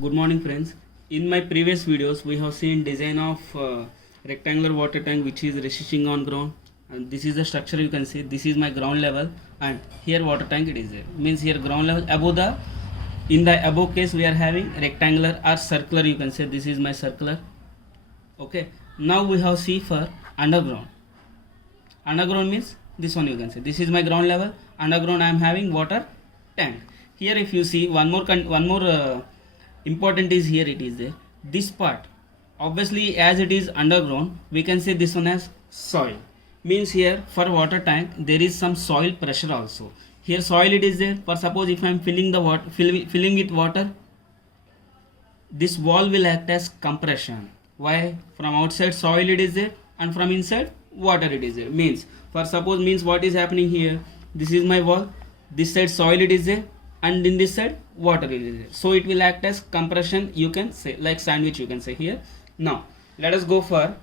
Good morning friends. In my previous videos we have seen design of rectangular water tank which is resting on ground, and this is the structure. You can see this is my ground level and here water tank it is there. Means here ground level above the, in the above case we are having rectangular or circular. You can say this is my circular. Okay, now we have see for underground. Underground means this one. You can say this is my ground level. Underground I am having water tank. Here if you see one more important is here, it is there, this part. Obviously as it is underground we can say this one as soil. Means here for water tank there is some soil pressure also. Here soil it is there. For suppose if I am filling the water, filling with water, this wall will act as compression. Why? From outside soil it is there and from inside water it is there. Means for suppose, means what is happening here, this is my wall, this side soil it is there and in this side water it is there. So it will act as compression, you can say, like sandwich you can say here. Now let us go for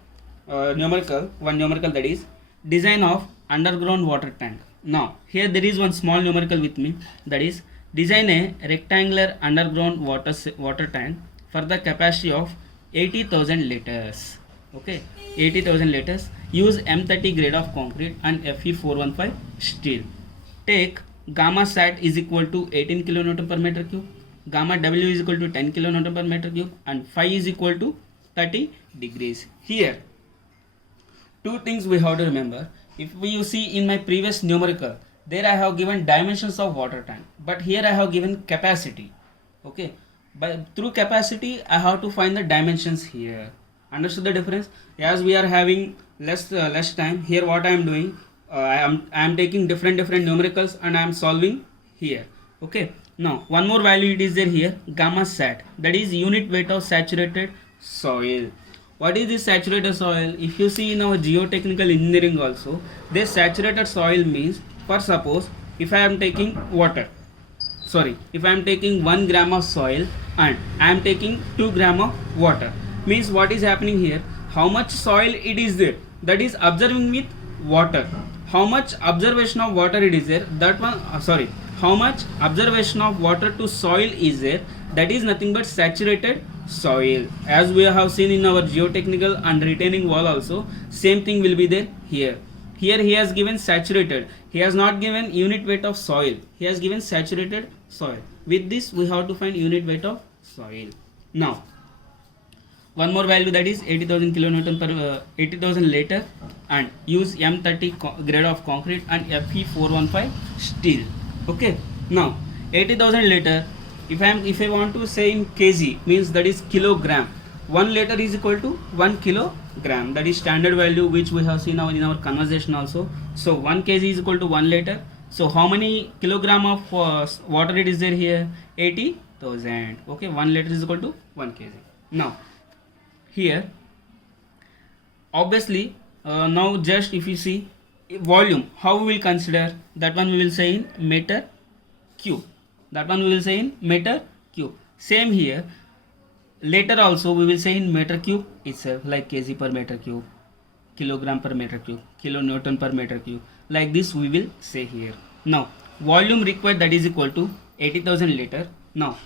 numerical, one numerical, that is design of underground water tank. Now here there is one small numerical with me, that is design a rectangular underground water tank for the capacity of 80,000 liters. Okay, 80,000 liters. Use M30 grade of concrete and Fe415 steel. Take gamma sat is equal to 18 kilonewton per meter cube, gamma W is equal to 10 kilonewton per meter cube, and phi is equal to 30 degrees. Here two things we have to remember. If you see in my previous numerical, there I have given dimensions of water tank, but here I have given capacity. Okay, but through capacity I have to find the dimensions here. Understood the difference? As we are having less time, here what I am doing, I am taking different numericals and I am solving here. Okay, now one more value it is there here, gamma sat, that is unit weight of saturated soil. What is this saturated soil? If you see in our geotechnical engineering also, this saturated soil means, for suppose if I am taking water, if I am taking 1 gram of soil and I am taking 2 gram of water, means what is happening here, how much soil it is there, that is observing with water, how much observation of water it is there, that one how much observation of water to soil is there, that is nothing but saturated soil. As we have seen in our geotechnical and retaining wall also, same thing will be there here. Here he has given saturated, he has not given unit weight of soil, he has given saturated soil. With this we have to find unit weight of soil. Now one more value, that is 80,000 kilonewton per 80,000 liter, and use M30 grade of concrete and Fe415 steel. Okay, now 80,000 liter, if I want to say in kg, means that is kilogram. 1 liter is equal to 1 kilogram, that is standard value which we have seen in our conversation also. So 1 kg is equal to 1 liter. So how many kilogram of water it is there here? 80,000. Okay, 1 liter is equal to 1 kg. Now here obviously now just if you see volume, how we will consider that one, we will say in meter cube, that one we will say in meter cube. Same here, later also we will say in meter cube itself, like kg per meter cube, kilogram per meter cube, kilonewton per meter cube, like this we will say here. Now volume required, that is equal to 80,000 liter. Now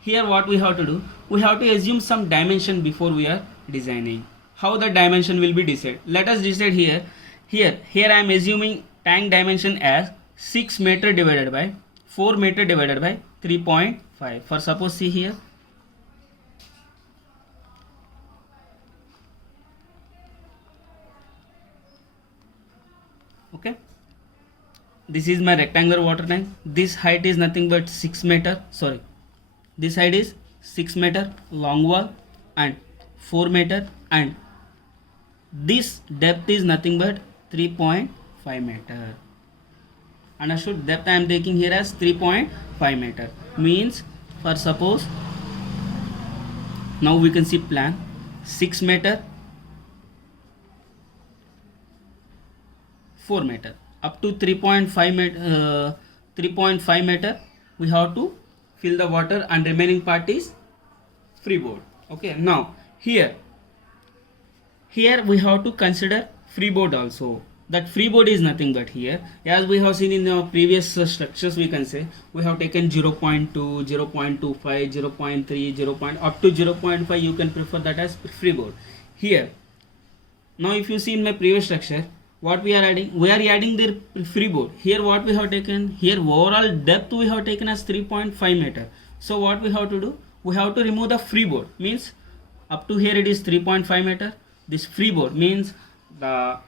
here what we have to do, we have to assume some dimension before we are designing. How the dimension will be decided? Let us decide here. Here I am assuming tank dimension as 6 meter divided by 4 meter divided by 3.5. For suppose see here, okay, this is my rectangular water tank. This height is nothing but 6 meter, this side is 6 meter long wall and 4 meter, and this depth is nothing but 3.5 meter. Understood? Depth I am taking here as 3.5 meter. Means for suppose, now we can see plan, 6 meter, 4 meter, up to 3.5 meter, 3.5 meter we have to fill the water and remaining part is freeboard. Okay, now here we have to consider freeboard also. that freeboard is nothing but here, as we have seen in the previous structures, we can say we have taken 0.2, 0.25, 0.3, 0. Up to 0.5 you can prefer that as freeboard. Here now if you see in my previous structure, what we are adding, we are adding their freeboard. Here what we have taken, here overall depth we have taken as 3.5 meter. So what we have to do, we have to remove the freeboard, means up to here it is 3.5 meter. This freeboard means the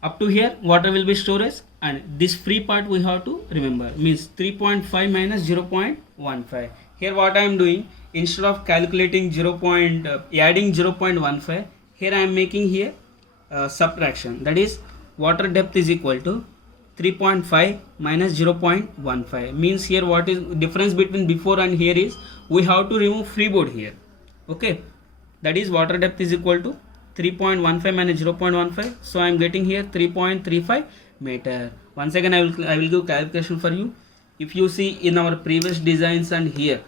up to here water will be storage, and this free part we have to remember, means 3.5 minus 0.15. Here what I am doing, instead of calculating adding 0.15, here I am making here subtraction, that is water depth is equal to 3.5 minus 0.15, means here what is difference between before and here is we have to remove freeboard here. Okay, that is water depth is equal to 3.15 minus 0.15, so I am getting here 3.35 meter. Once again I will give calculation for you. If you see in our previous designs and here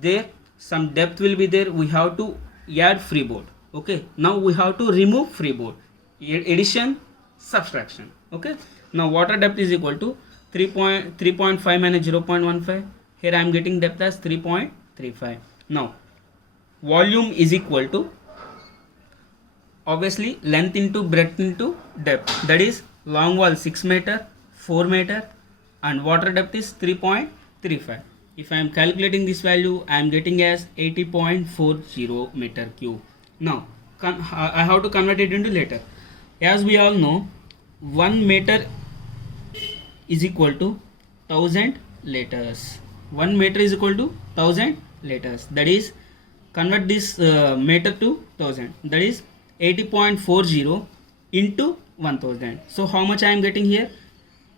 there some depth will be there, we have to add freeboard. Okay, now we have to remove freeboard, addition, subtraction. Okay, now water depth is equal to 3.5 minus 0.15, here I am getting depth as 3.35. now volume is equal to obviously length into breadth into depth, that is long wall 6 meter, 4 meter, and water depth is 3.35. if I am calculating this value, I am getting as 80.40 meter cube. Now I have to convert it into liter. As we all know, 1 meter is equal to 1000 liters. 1 meter is equal to 1000 liters, that is convert this meter to 1000, that is 80.40 into 1000. So how much I am getting here?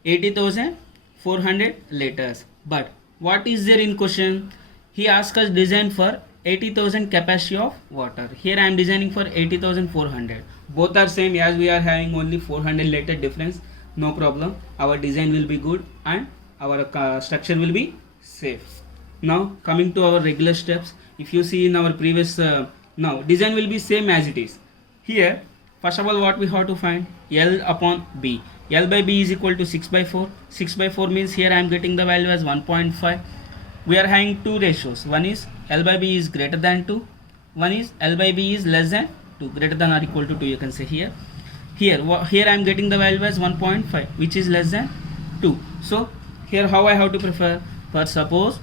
80,400 liters. But what is there in question? He asked us design for 80,000 capacity of water. Here I am designing for 80,400. Both are same, as we are having only 400 liter difference. No problem. Our design will be good and our structure will be safe. Now coming to our regular steps. If you see in our previous now design will be same as it is. Here first of all what we have to find, L upon B. L by B is equal to 6 by 4. 6 by 4 means here I am getting the value as 1.5. We are having two ratios. One is L by B is greater than 2. One is L by B is less than 2. Greater than or equal to 2 you can say here. Here I am getting the value as 1.5, which is less than 2. So here how I have to prefer, for suppose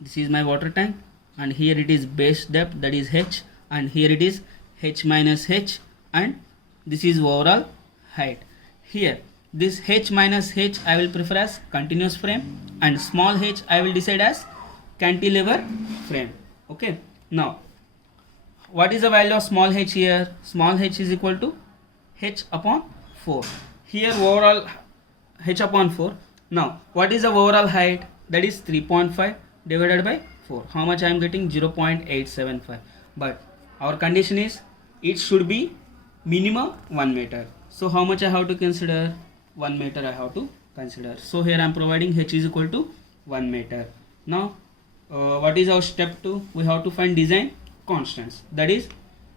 this is my water tank and here it is base depth, that is H, and here it is H minus H, and this is overall height. Here this H minus H I will prefer as continuous frame, and small h I will decide as cantilever frame. Okay, now what is the value of small h here? Small h is equal to h upon 4. Here overall h upon 4. Now what is the overall height? That is 3.5 divided by 4. How much I am getting? 0.875. But our condition is it should be minimum 1 meter. So how much I have to consider? 1 meter I have to consider. So here I am providing h is equal to 1 meter. Now what is our step 2? We have to find design constants. That is,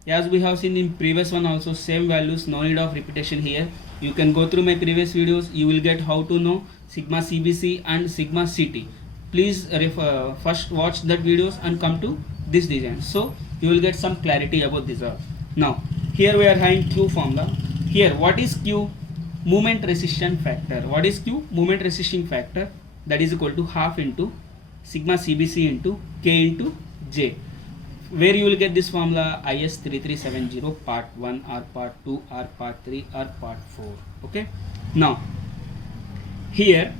as we have seen in previous one also, same values, no need of repetition here. You can go through my previous videos, you will get how to know sigma CBC and sigma CT. Please first watch that videos and come to this design, so you will get some clarity about this. Now here we are having Q formula. Here what is Q? Moment resistance factor. What is Q? Moment resisting factor. That is equal to half into sigma CBC into K into J. Where you will get this formula? IS 3370 part 1 or part 2 or part 3 or part 4. Okay, now here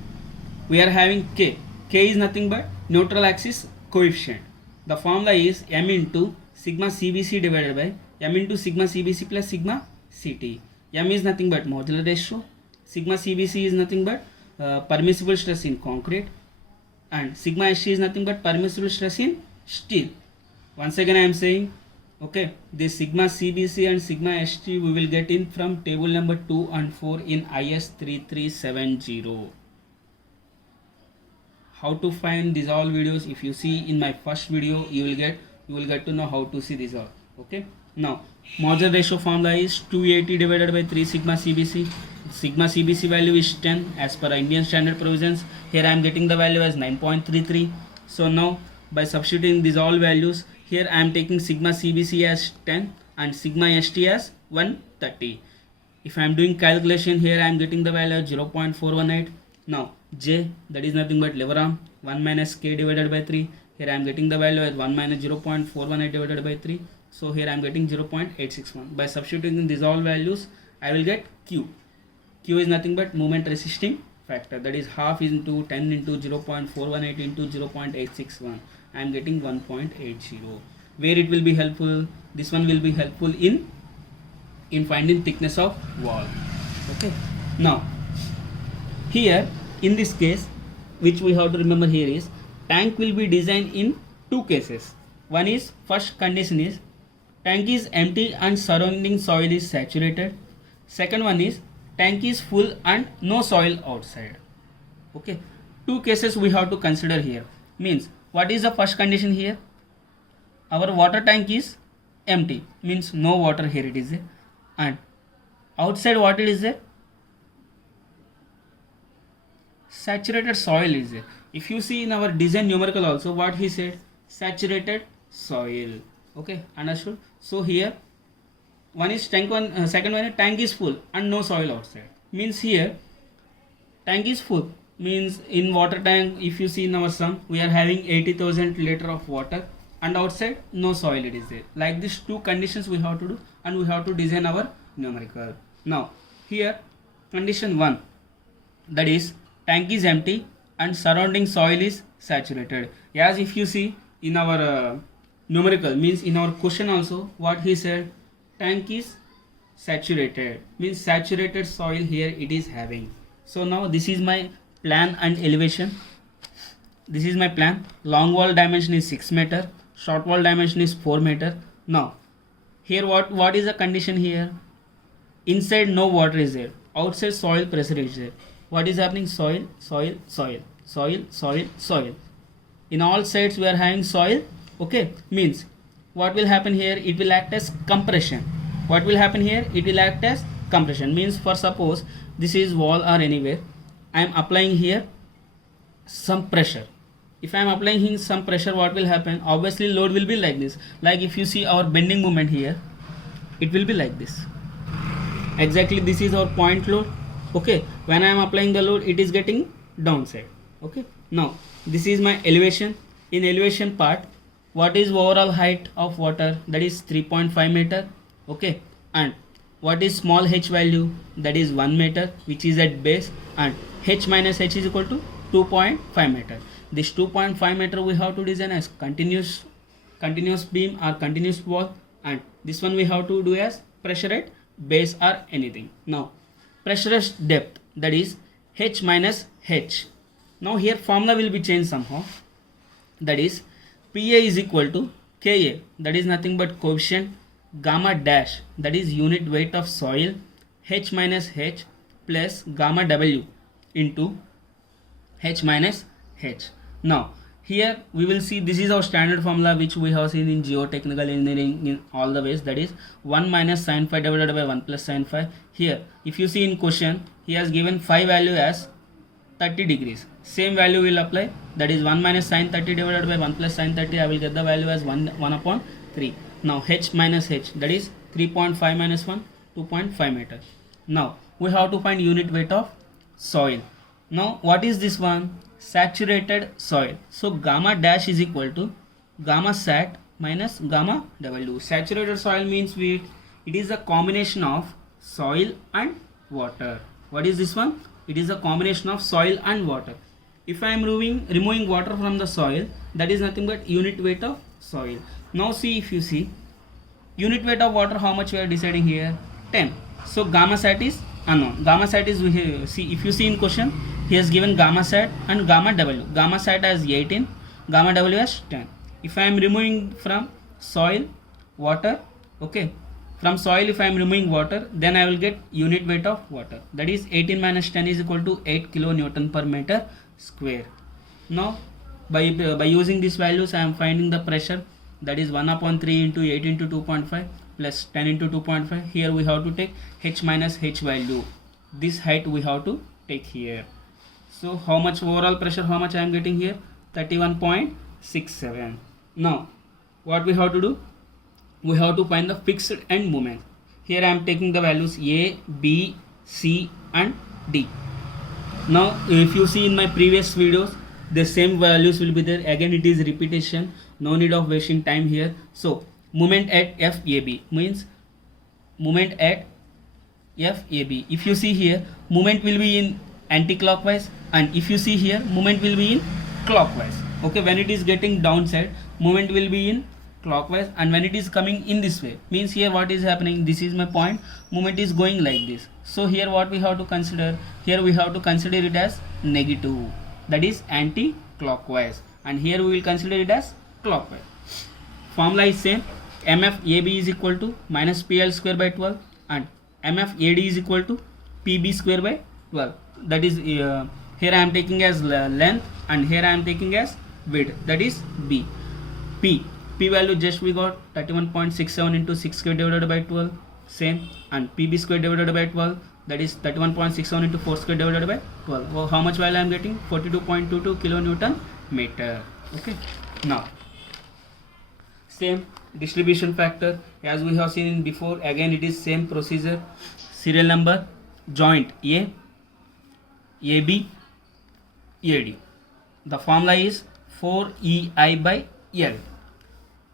we are having K. K is nothing but neutral axis coefficient. The formula is m into sigma CBC divided by m into sigma CBC plus sigma CT. M is nothing but modular ratio. Sigma CBC is nothing but permissible stress in concrete, and sigma ST is nothing but permissible stress in steel. Once again I am saying, okay, this sigma CBC and sigma ST we will get in from table number 2 and 4 in IS 3370. How to find these all videos, if you see in my first video, you will get to know how to see these all. Okay, Now Moser ratio formula is 280 divided by 3 sigma CBC. Sigma CBC value is 10 as per Indian standard provisions. Here I am getting the value as 9.33. So now by substituting these all values, here I am taking sigma CBC as 10 and sigma ST as 130. If I am doing calculation, here I am getting the value as 0.418. Now J, that is nothing but lever arm, 1 minus K divided by 3. Here I am getting the value as 1 minus 0.418 divided by 3. So here I am getting 0.861. By substituting these all values, I will get Q. Q is nothing but moment resisting factor, that is half into 10 into 0.418 into 0.861. I am getting 1.80. Where it will be helpful? This one will be helpful in finding thickness of wall. Okay. Now here in this case, which we have to remember here is, tank will be designed in two cases. One is, first condition is tank is empty and surrounding soil is saturated. Second one is tank is full and no soil outside. Okay, two cases we have to consider here. Means, what is the first condition here? Our water tank is empty, means no water here it is there, and outside what it is there? Saturated soil is there. If you see in our design numerical also, what he said? Saturated soil. Okay, understood? So here one is tank one, second one is tank is full and no soil outside. Means here tank is full, means in water tank, if you see in our sum, we are having 80,000 liter of water and outside no soil it is there. Like these two conditions we have to do, and we have to design our numerical. Now here condition 1, that is tank is empty and surrounding soil is saturated. As if you see in our numerical, means in our question also, what he said? Tank is saturated, means saturated soil here it is having. So now this is my plan and elevation. This is my plan. Long wall dimension is 6 meter, short wall dimension is 4 meter. Now here what is the condition here? Inside no water is there, outside soil pressure is there. What is happening? Soil, soil, soil, soil, soil, soil. In all sides we are having soil. Okay, means what will happen here? It will act as compression. What will happen here? It will act as compression. Means, for suppose this is wall or anywhere, I am applying here some pressure. If I am applying here some pressure, what will happen? Obviously load will be like this. Like if you see our bending moment here, it will be like this. Exactly, this is our point load. Okay, when I am applying the load, it is getting downside. Okay, now this is my elevation. In elevation part, what is overall height of water? That is 3.5 meter. Okay, and what is small h value? That is 1 meter, which is at base, and h minus h is equal to 2.5 meter. This 2.5 meter we have to design as continuous beam or continuous wall, and this one we have to do as pressure at base or anything. Now pressure at depth, that is h minus h. Now here formula will be changed somehow. That is PA is equal to KA, that is nothing but coefficient, gamma dash, that is unit weight of soil, h minus h plus gamma W into h minus h. Now here we will see, this is our standard formula which we have seen in geotechnical engineering in all the ways, that is 1 minus sin phi divided by 1 plus sin phi. Here if you see in question, he has given phi value as 30 degrees. Same value will apply, that is 1 minus sin 30 divided by 1 plus sin 30. I will get the value as 1 upon 3. Now h minus h, that is 3.5 minus 1, 2.5 meter. Now we have to find unit weight of soil. Now what is this one? Saturated soil. So gamma dash is equal to gamma sat minus gamma W. Saturated soil means it is a combination of soil and water. What is this one? It is a combination of soil and water. If I am removing water from the soil, that is nothing but unit weight of soil. Now see, if you see unit weight of water, how much we are deciding here? 10. So gamma sat is unknown. Gamma sat is, see, if you see in question, he has given gamma sat and gamma W. Gamma sat as 18, gamma W as 10. If I am removing from soil, water, okay, from soil if I am removing water, then I will get unit weight of water, that is 18 minus 10 is equal to 8 kilonewton per meter square. Now by using these values I am finding the pressure, that is 1 upon 3 into 8 into 2.5. plus 10 into 2.5. Here we have to take h minus h value. This height we have to take here. So how much overall pressure, how much I am getting here? 31.67. Now what we have to do? We have to find the fixed end moment. Here I am taking the values A, B, C and D. Now if you see in my previous videos, the same values will be there. Again it is repetition, no need of wasting time here. So moment at FAB means moment at FAB. If you see here, moment will be in anti-clockwise, and if you see here, moment will be in clockwise. Okay, when it is getting downside, moment will be in clockwise, and when it is coming in this way, means here what is happening, this is my point, moment is going like this. So here what we have to consider, here we have to consider it as negative, that is anti-clockwise, and here we will consider it as clockwise. Formula is same, MFAB is equal to minus PL square by 12 and MFAD is equal to PB square by 12. That is here I am taking as length and here I am taking as width, that is B. P value just we got 31.67 into 6 square divided by 12, same, and PB square divided by 12, that is 31.67 into 4 square divided by 12. Well, how much value I am getting? 42.22 kilonewton meter. Okay, now same distribution factor as we have seen in before. Again it is same procedure. Serial number, joint A, AB, AD. The formula is 4EI by L.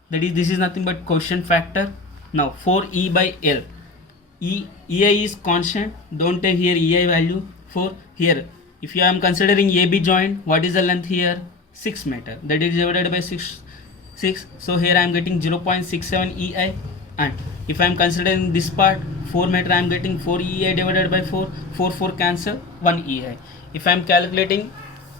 That is, this is nothing but quotient factor. Now 4E by L. EI is constant. Don't take here EI value. For here, if you am considering AB joint, what is the length here? 6 meter. That is divided by 6. So here I am getting 0.67 EI, and if I am considering this part 4 meter, I am getting 4 EI divided by 4 cancel 1 EI. If I am calculating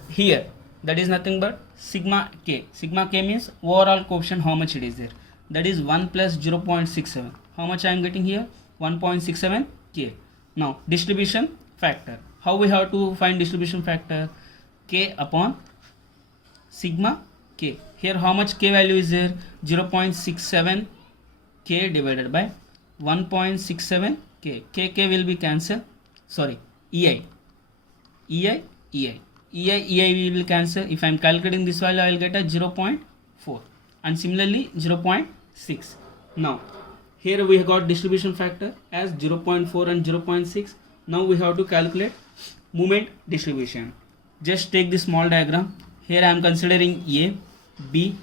here, that is nothing but sigma k. Sigma k means overall coefficient, how much it is there, that is 1 plus 0.67. How much I am getting here? 1.67 k. Now distribution factor, how we have to find distribution factor? K upon sigma k. Here how much k value is there? 0.67 k divided by 1.67 k. K will be cancelled. Sorry, EI will cancel. If I am calculating this value, I will get a 0.4 and similarly 0.6. Now here we have got distribution factor as 0.4 and 0.6. Now we have to calculate moment distribution. Just take this small diagram. Here I am considering A, B,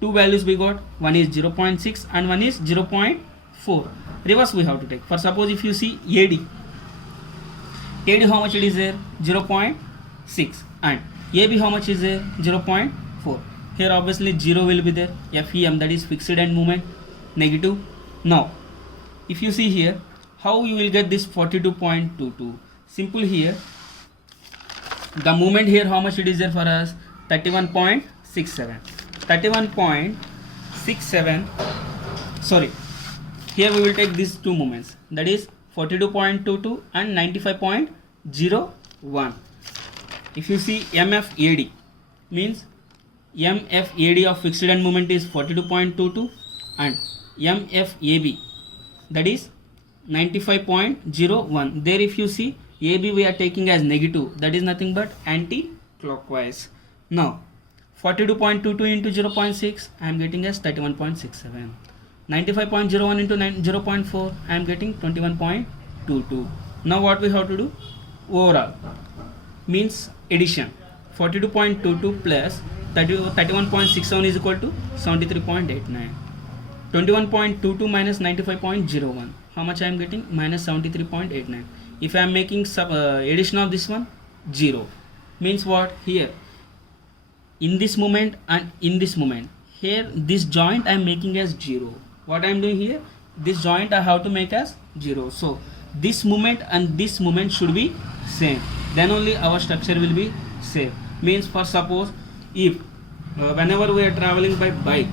two values we got, one is 0.6 and one is 0.4. Reverse we have to take. For suppose if you see AD how much it is there? 0.6, and AB how much is there? 0.4. Here obviously 0 will be there. FEM, that is fixed end moment, negative. Now if you see here, how you will get this 42.22? Simple here, the moment here how much it is there for us? 31.67. 31.67. Sorry, here we will take these two moments, that is 42.22 and 95.01. If you see MFAD, means MFAD of fixed end moment is 42.22 and MFAB, that is 95.01. There if you see AB we are taking as negative, that is nothing but anti-clockwise. Now 42.22 into 0.6 I am getting as 31.67. 95.01 into 0.4 I am getting 21.22. Now what we have to do? Overall means addition, 42.22 plus 31.67 is equal to 73.89. 21.22 minus 95.01, how much I am getting? Minus 73.89. If I am making addition of this one, 0, means what? Here in this moment and in this moment, here this joint I am making as 0. What I am doing here? This joint I have to make as 0. So this moment and this moment should be same, then only our structure will be safe. Means for suppose if whenever we are traveling by bike,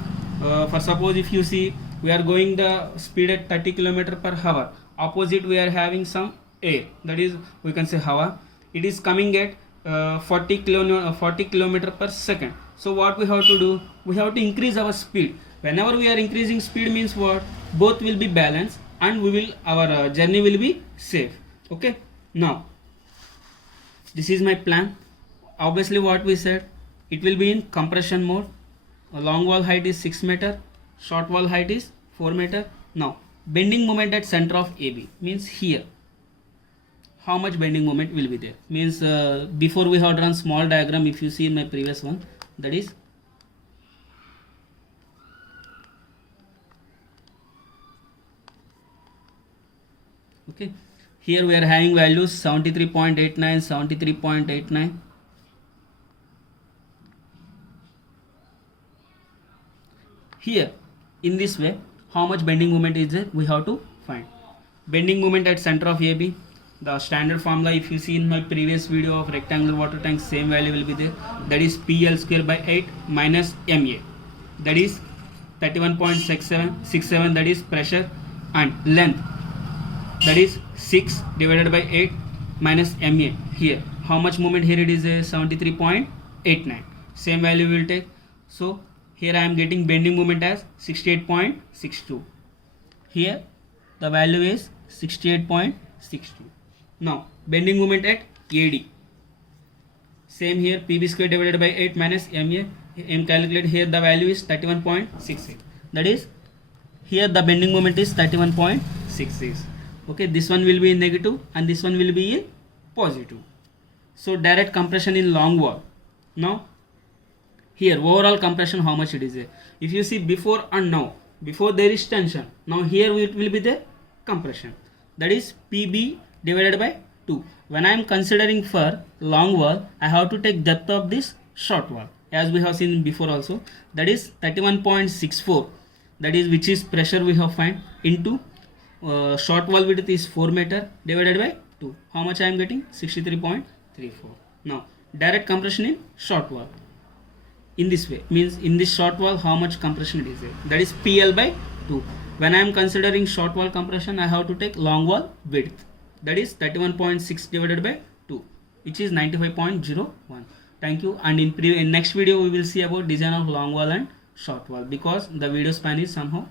for suppose if you see we are going the speed at 30 km per hour, opposite we are having some air, that is we can say hawa, it is coming at 40 kilometer per second. So what we have to do, we have to increase our speed. Whenever we are increasing speed means what, both will be balanced and our journey will be safe. Okay, now this is my plan. Obviously what we said, it will be in compression mode. A long wall height is 6 meter, short wall height is 4 meter. Now bending moment at center of AB means here how much bending moment will be there means before we have drawn small diagram. If you see in my previous one, that is okay. Here we are having values 73.89, 73.89. Here in this way how much bending moment is there we have to find. Bending moment at center of AB, the standard formula if you see in my previous video of rectangular water tank, same value will be there, that is PL square by 8 minus MA, that is 31.67, that is pressure, and length, that is 6 divided by 8 minus MA. Here how much moment, here it is a 73.89, same value we will take. So here I am getting bending moment as 68.62. Here the value is 68.62. Now bending moment at AD, same here PB square divided by 8 minus MA. M calculate, here the value is 31.66, that is here the bending moment is 31.66. Okay, this one will be in negative and this one will be in positive. So direct compression in long wall. Now here overall compression how much it is there. If you see before and now, before there is tension, now here it will be the compression, that is PB divided by 2. When I am considering for long wall, I have to take depth of this short wall as we have seen before also, that is 31.64, that is which is pressure we have find into short wall width is 4 meter divided by 2. How much I am getting? 63.34. Now direct compression in short wall in this way means in this short wall how much compression it is there, that is PL by 2. When I am considering short wall compression, I have to take long wall width, that is 31.6 divided by 2, which is 95.01. Thank you, and in next video we will see about design of long wall and short wall, because the video span is somehow